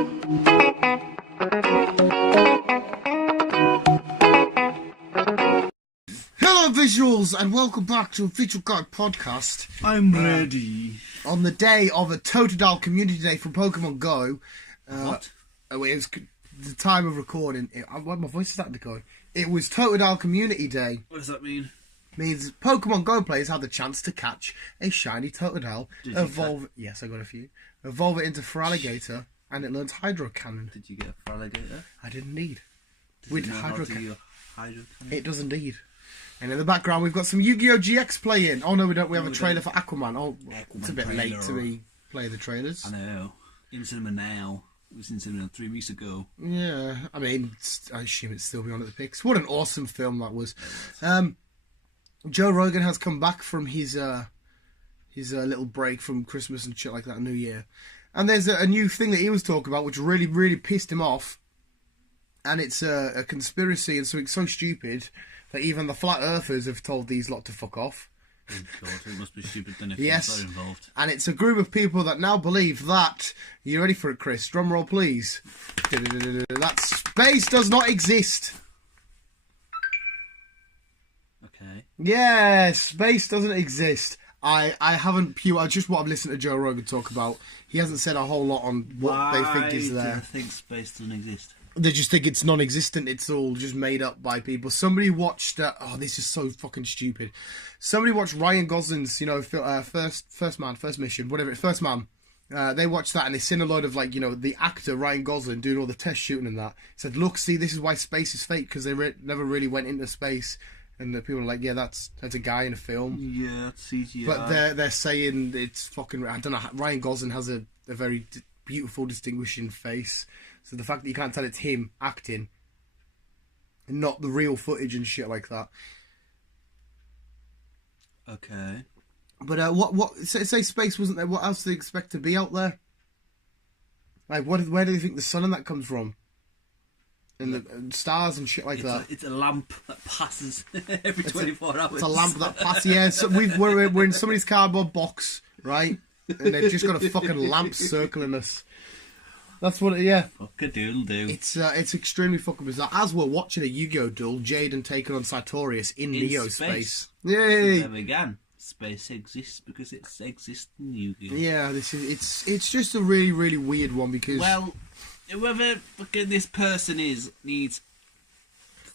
Hello, visuals, and welcome back to a Visual Guide podcast. I'm ready. On the day of a Totodile Community Day for Pokemon Go. What? It was the time of recording. My voice is starting to go. It was Totodile Community Day. What does that mean? Means Pokemon Go players had the chance to catch a shiny Totodile. Did evolve. Yes, I got a few. Evolve it into Feraligatr, and it learns Hydro Cannon. Did you get a Feraligatr? I didn't need. Does With it know how Hydro to Cannon. use Hydro Cannon? It does indeed. And in the background, we've got some Yu-Gi-Oh! GX playing. Oh no, we don't. We have a trailer for Aquaman. Oh, it's a bit late to be play the trailers. I know. In cinema now. It was in cinema 3 weeks ago. Yeah, I mean, I assume it's still beyond at the picks. What an awesome film that was. Joe Rogan has come back from his little break from Christmas and shit like that, New Year. And there's a new thing that he was talking about, which really, really pissed him off. And it's a conspiracy and something so stupid that even the flat earthers have told these lot to fuck off. Oh God, it must be stupid then if yes, they're involved. And it's a group of people that now believe that... You ready for it, Chris? Drum roll, please. That space does not exist. Okay. Yeah, space doesn't exist. I haven't... Just what I've listened to Joe Rogan talk about. He hasn't said a whole lot on what they think is there. Why do they think space doesn't exist? They just think it's non-existent. It's all just made up by people. Somebody watched... oh, this is so fucking stupid. Somebody watched Ryan Gosling's, First Mission, whatever. First Man. They watched that and they seen a load of, the actor Ryan Gosling doing all the test shooting and that. Said, look, see, this is why space is fake, because they never really went into space. And the people are like, yeah, that's a guy in a film. Yeah, that's CGI. But they're saying it's fucking... I don't know. Ryan Gosling has a very beautiful, distinguishing face. So the fact that you can't tell it's him acting, and not the real footage and shit like that. Okay. But what? Say space wasn't there. What else do they expect to be out there? Like, where do they think the sun and that comes from? And the stars and shit like that. It's a lamp that passes every 24 hours. It's a lamp that passes. Yeah, so we're in somebody's cardboard box, right? And they've just got a fucking lamp circling us. That's what it, yeah. Fuck-a-doodle-doo. It's extremely fucking bizarre. As we're watching a Yu-Gi-Oh! Duel, Jaden taking on Sartorius in Neo space. Yay! There again. Space exists because it exists in Yu-Gi-Oh! Yeah, it's just a really, really weird one because... Well, whoever fucking this person is needs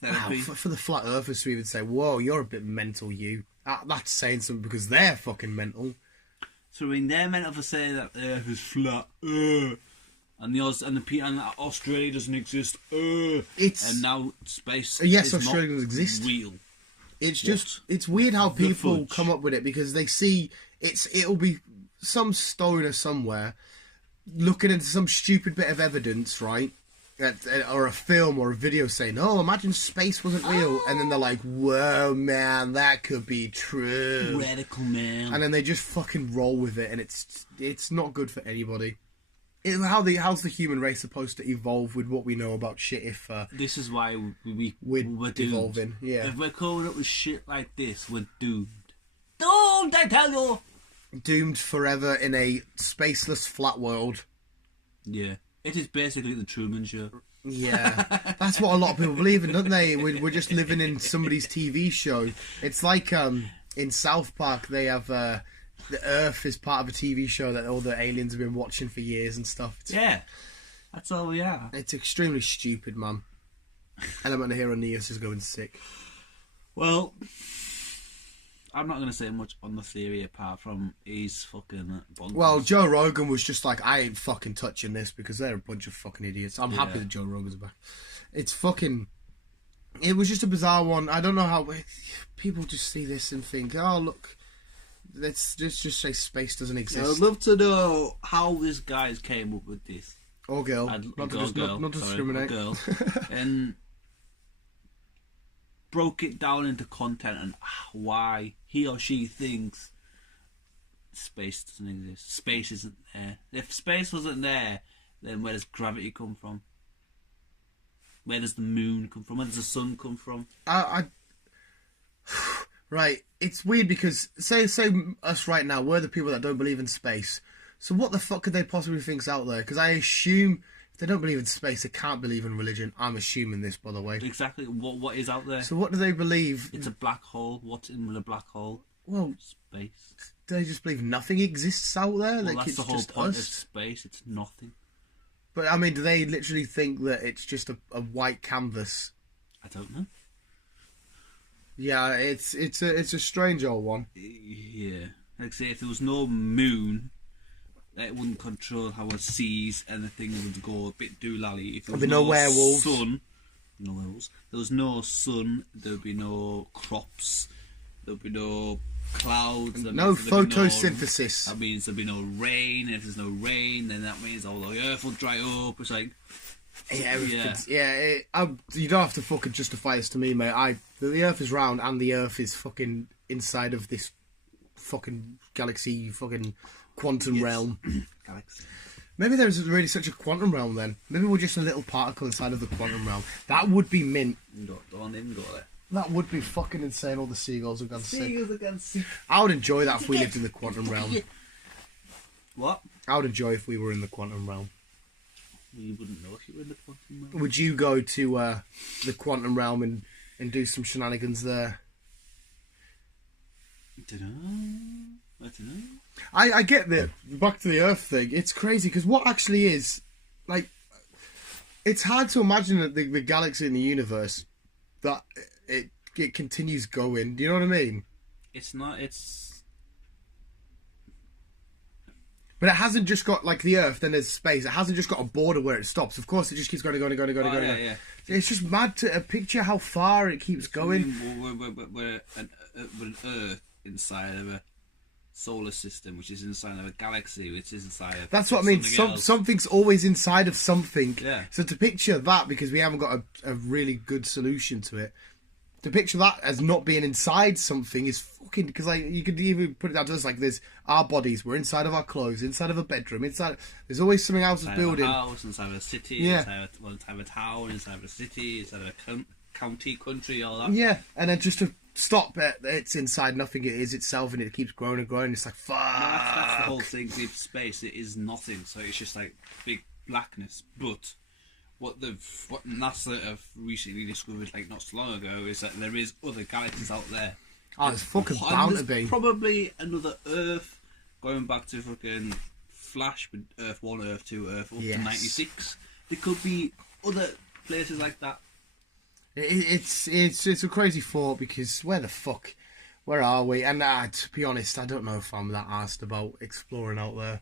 therapy. Wow, for the flat earthers to even say, whoa, you're a bit mental, you. That's saying something because they're fucking mental. So I mean, they're mental for saying that the earth is flat. And Australia doesn't exist. And now space. Yes, is Australia not doesn't exist. Real. It's just it's weird how people come up with it because they see it'll be some stoner somewhere looking into some stupid bit of evidence, right? Or a film or a video saying, "Oh, imagine space wasn't real," and then they're like, "Whoa, man, that could be true." Radical man. And then they just fucking roll with it, and it's not good for anybody. How's the human race supposed to evolve with what we know about shit if... this is why we're doomed. Evolving, yeah. If we're coming up with shit like this, we're doomed. Doomed, I tell you! Doomed forever in a spaceless flat world. Yeah. It is basically the Truman Show. Yeah. That's what a lot of people believe in, don't they? We're just living in somebody's TV show. It's like in South Park, they have... the Earth is part of a TV show that all the aliens have been watching for years and stuff. Yeah, that's all we are. It's extremely stupid, man. Element Hero Neos is going sick. Well, I'm not going to say much on the theory apart from he's fucking bonkers. Well, Joe Rogan was just like, I ain't fucking touching this because they're a bunch of fucking idiots. I'm happy that Joe Rogan's back. It's fucking... It was just a bizarre one. I don't know how... People just see this and think, oh, look... Let's just say space doesn't exist. I'd love to know how this guy came up with this. Or girl. Not to discriminate. Girl. And broke it down into content and why he or she thinks space doesn't exist. Space isn't there. If space wasn't there, then where does gravity come from? Where does the moon come from? Where does the sun come from? Right, it's weird because say us right now, we're the people that don't believe in space. So what the fuck could they possibly think's out there? Because I assume If they don't believe in space, they can't believe in religion. I'm assuming this, by the way. Exactly. What is out there? So what do they believe? It's a black hole. What's in the black hole? Well, Space. do they just believe nothing exists out there? Well, Like that's it's the whole just point us? of space. It's nothing. But I mean, do they literally think that it's just a white canvas? I don't know. Yeah, it's a strange old one. Yeah. Like say, if there was no moon, it wouldn't control how it sees, and the thing would go a bit doolally. If there was There'd be no werewolves. Sun, no werewolves. There was no sun. There would be no crops. There would be no clouds. That No means there'd be photosynthesis. That means there'd be no rain. If there's no rain, then that means all the earth will dry up. It's like, You don't have to fucking justify this to me, mate. The Earth is round, and the Earth is fucking inside of this fucking galaxy, fucking quantum realm. galaxy. Maybe there's really such a quantum realm then. Maybe we're just a little particle inside of the quantum realm. That would be mint. Don't even go there. That would be fucking insane. All the seagulls have gone sick. are gonna see. I would enjoy that if we lived in the quantum realm. What? I would enjoy if we were in the quantum realm. You wouldn't know if you were in the quantum realm. Would you go to the quantum realm and do some shenanigans there? I don't know. I get the back to the Earth thing. It's crazy because what actually is, like, it's hard to imagine that the galaxy in the universe, that it continues going. Do you know what I mean? It's not. It's. But it hasn't just got, like, the Earth, then there's space. It hasn't just got a border where it stops. Of course, it just keeps going. Yeah. It's just mad to picture how far it keeps going. We're an Earth inside of a solar system, which is inside of a galaxy, which is inside of. That's what I mean. Something's always inside of something. Yeah. So to picture that, because we haven't got a really good solution to it, to picture that as not being inside something is fucking, because like you could even put it down to us like there's our bodies, we're inside of our clothes, inside of a bedroom, inside. There's always something else inside building. Of a house, inside of a city, Yeah. inside of a town, inside of a city, inside of a county, country, all that. Yeah, and then just to stop it, it's inside nothing. It is itself, and it keeps growing and growing. It's like fuck. No, that's the whole thing with space. It is nothing, so it's just like big blackness. But what NASA have recently discovered, like not so long ago, is that there is other galaxies out there. Oh, it's fucking And bound to there's be. probably another Earth, going back to fucking Flash with Earth 1, Earth 2, Earth up to 96. There could be other places like that. It's a crazy thought because where are we? And to be honest, I don't know if I'm that arsed about exploring out there.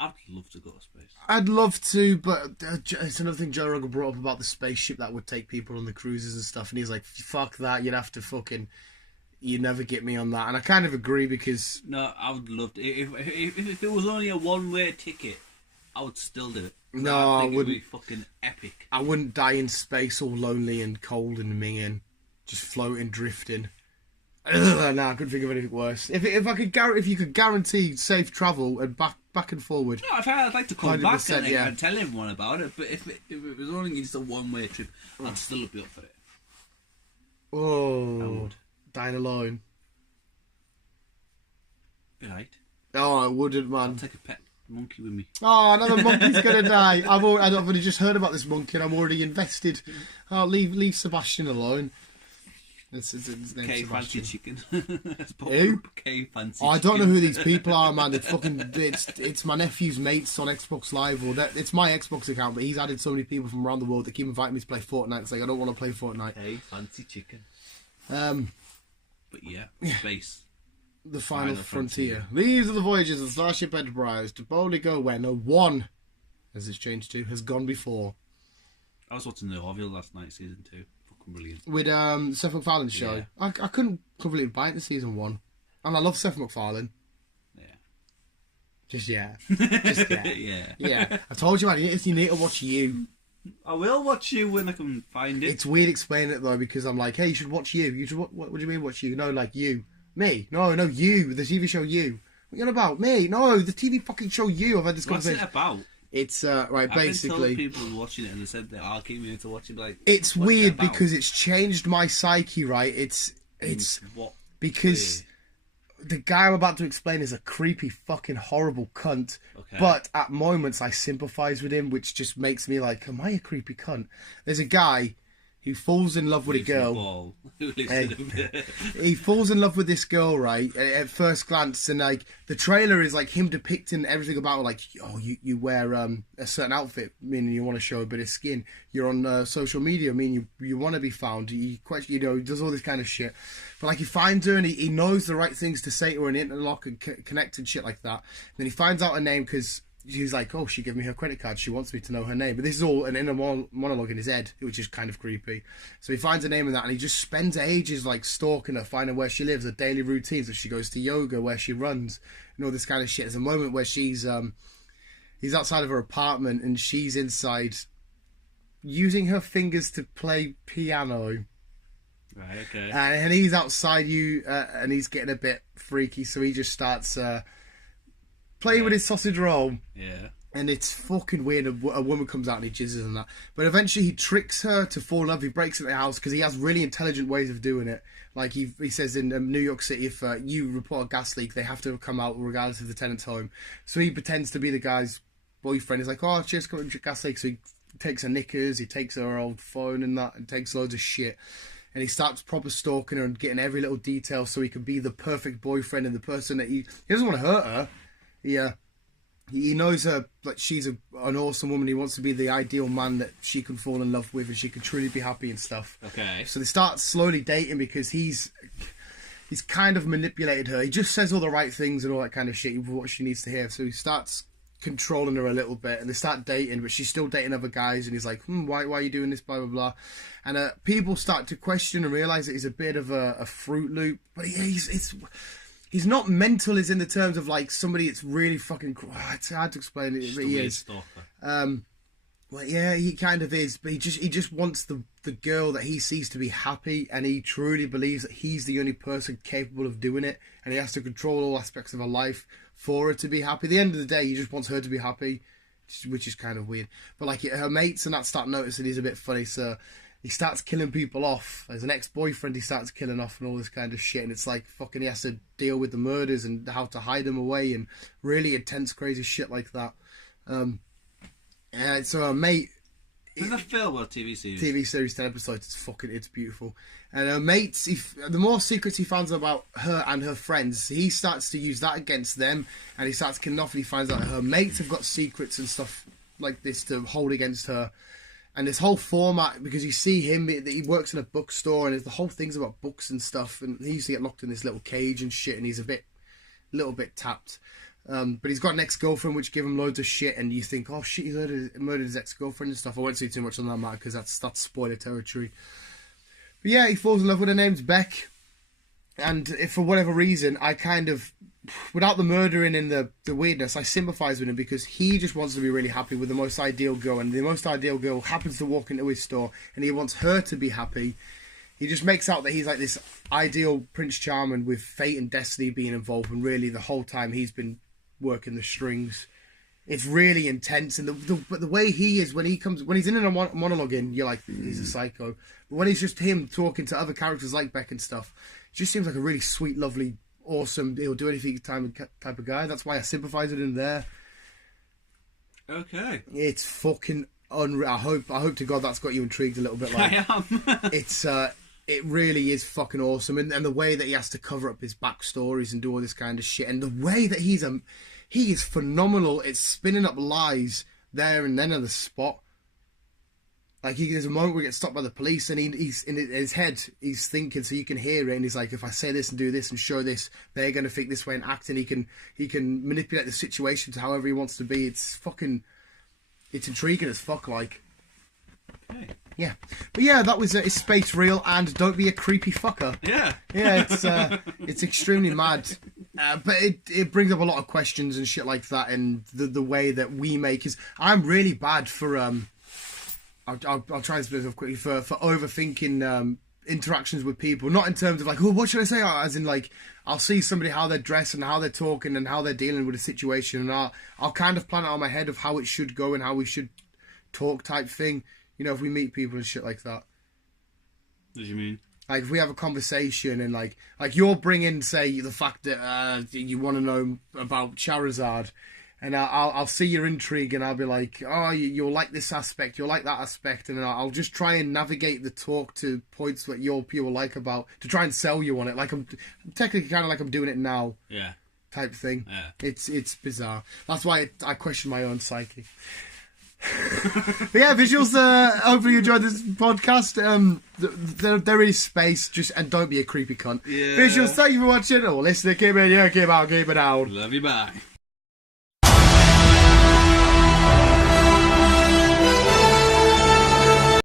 I'd love to go to space. I'd love to, but it's another thing Joe Rogan brought up about the spaceship that would take people on the cruises and stuff, and he's like, fuck that, you'd have to fucking... You'd never get me on that. And I kind of agree because... No, I would love to. If it was only a one-way ticket, I would still do it. No, I think wouldn't. It would be fucking epic. I wouldn't die in space all lonely and cold and minging. Just floating, drifting. Ugh, I couldn't think of anything worse. If you could guarantee safe travel and back and forward... No, I'd like to come back 100%, and tell everyone about it, but if it was only just a one-way trip, I'd still be up for it. Oh... Dying alone. Be right. Oh, I wouldn't, man. I'll take a pet monkey with me. Oh, another monkey's gonna die. I've already just heard about this monkey and I'm already invested. Oh, leave Sebastian alone. His name's K Fancy Sebastian. Chicken. Who? K Fancy Oh, I don't know who these people are, man. It's my nephew's mates on Xbox Live, it's my Xbox account, but he's added so many people from around the world that keep inviting me to play Fortnite. It's like I don't want to play Fortnite. K Fancy Chicken. But yeah, space. The final frontier. These are the voyages of Starship Enterprise to boldly go where no one, as it's changed to, has gone before. I was watching The Orville last night, season 2. Fucking brilliant. With Seth MacFarlane's show. Yeah. I couldn't completely buy into season 1. And I love Seth MacFarlane. Yeah. Just yeah. Just yeah. Yeah. I told you, man, you need to watch You. I will watch You when I can find it. It's weird explaining it though because I'm like, hey, you should watch You. You should what do you mean watch You? No, like You. Me. No, You. The TV show You. What are you on about? Me. No, the TV fucking show You. I've had this What's conversation. it about? It's right. I've Basically, been told people watching it and they said they are keeping me to watch it. Like, it's what's weird it about? because it's changed my psyche. Right. It's What? because the guy I'm about to explain is a creepy, fucking horrible cunt. Okay. But at moments I sympathise with him, which just makes me like, am I a creepy cunt? There's a guy who falls in love with a girl. He falls in love with this girl, right? At first glance, and like the trailer is like him depicting everything about her, like, oh, you wear a certain outfit, meaning you want to show a bit of skin. You're on social media, meaning you want to be found. He does all this kind of shit. But like he finds her and he knows the right things to say to her and interlock and connect and shit like that. And then he finds out her name because he's like, oh, she gave me her credit card. She wants me to know her name. But this is all an inner monologue in his head, which is kind of creepy. So he finds her name in that, and he just spends ages like stalking her, finding where she lives, her daily routines, if she goes to yoga, where she runs, and all this kind of shit. There's a moment where he's outside of her apartment, and she's inside using her fingers to play piano. Right, okay. And he's outside and he's getting a bit freaky, so he just starts... playing with his sausage roll. Yeah. And it's fucking weird. A woman comes out and he jizzes and that. But eventually he tricks her to fall in love. He breaks into the house because he has really intelligent ways of doing it. Like he says in New York City, if you report a gas leak, they have to come out regardless of the tenant's home. So he pretends to be the guy's boyfriend. He's like, oh, just got a gas leak. So he takes her knickers, he takes her old phone and that, and takes loads of shit. And he starts proper stalking her and getting every little detail so he can be the perfect boyfriend and the person that he doesn't want to hurt her. Yeah, he knows her, like she's an awesome woman. He wants to be the ideal man that she can fall in love with and she can truly be happy and stuff. Okay. So they start slowly dating because he's kind of manipulated her. He just says all the right things and all that kind of shit, what she needs to hear. So he starts controlling her a little bit, and they start dating, but she's still dating other guys, and he's like, why are you doing this, blah, blah, blah. And people start to question and realise that he's a bit of a Fruit Loop, but he's not mental as in the terms of like somebody that's really fucking... it's hard to explain it, but he is. Well, yeah, he kind of is, but he just wants the girl that he sees to be happy, and he truly believes that he's the only person capable of doing it, and he has to control all aspects of her life for her to be happy. At the end of the day, he just wants her to be happy, which is kind of weird. But like her mates and that start noticing he's a bit funny, so he starts killing people off. As an ex-boyfriend, he starts killing off and all this kind of shit, and it's like fucking he has to deal with the murders and how to hide them away and really intense, crazy shit like that. And so her mate... Is it a film or TV series? TV series, 10 episodes. It's beautiful. And her mates, the more secrets he finds about her and her friends, he starts to use that against them, and he starts killing off, and he finds out her mates have got secrets and stuff like this to hold against her. And this whole format, because you see him, he works in a bookstore, and the whole thing's about books and stuff, and he used to get locked in this little cage and shit, and he's a little bit tapped. But he's got an ex-girlfriend which give him loads of shit, and you think, oh shit, he's murdered his ex-girlfriend and stuff. I won't say too much on that matter because that's spoiler territory. But yeah, he falls in love with her. Name's Beck, and if for whatever reason I kind of, without the murdering and the weirdness, I sympathise with him because he just wants to be really happy with the most ideal girl, and the most ideal girl happens to walk into his store, and he wants her to be happy. He just makes out that he's like this ideal Prince Charming with fate and destiny being involved, and really the whole time he's been working the strings. It's really intense, and but the way he is when he's in a monologue, you're like, he's a psycho. But when he's just him talking to other characters like Beck and stuff, it just seems like a really sweet, lovely, awesome, he'll do anything type of guy. That's why I sympathise with him there. Okay. It's fucking unreal. I hope to God that's got you intrigued a little bit. Like, I am. It really is fucking awesome, and the way that he has to cover up his backstories and do all this kind of shit, and the way that he is phenomenal at spinning up lies there and then on the spot. Like there's a moment where he gets stopped by the police, and he's in his head, he's thinking, so you can hear it, and he's like, if I say this and do this and show this, they're going to think this way and act, and he can manipulate the situation to however he wants to be. It's intriguing as fuck, like. Okay. Yeah, but yeah, that was it's Space Real, and don't be a creepy fucker. Yeah, it's extremely mad, but it brings up a lot of questions and shit like that, and the way that we make. Because I'm really bad for I'll try and split it off quickly for overthinking interactions with people, not in terms of like, oh, what should I say, as in like I'll see somebody, how they're dressed and how they're talking and how they're dealing with a situation, and I'll kind of plan it on my head of how it should go and how we should talk type thing. You know, if we meet people and shit like that. What do you mean? Like if we have a conversation and like you're bringing, say, the fact that you want to know about Charizard, and I'll see your intrigue and I'll be like, oh, you'll like this aspect, you'll like that aspect, and I'll just try and navigate the talk to points that you'll like about, to try and sell you on it. Like I'm technically kind of like I'm doing it now. Yeah. Type thing. Yeah. It's bizarre. That's why I question my own psyche. But yeah, visuals. Hopefully you enjoyed this podcast. There is space, and don't be a creepy cunt. Yeah. Visuals. Thank you for watching or listening. Keep it, keep out, keep it out. Love you, bye.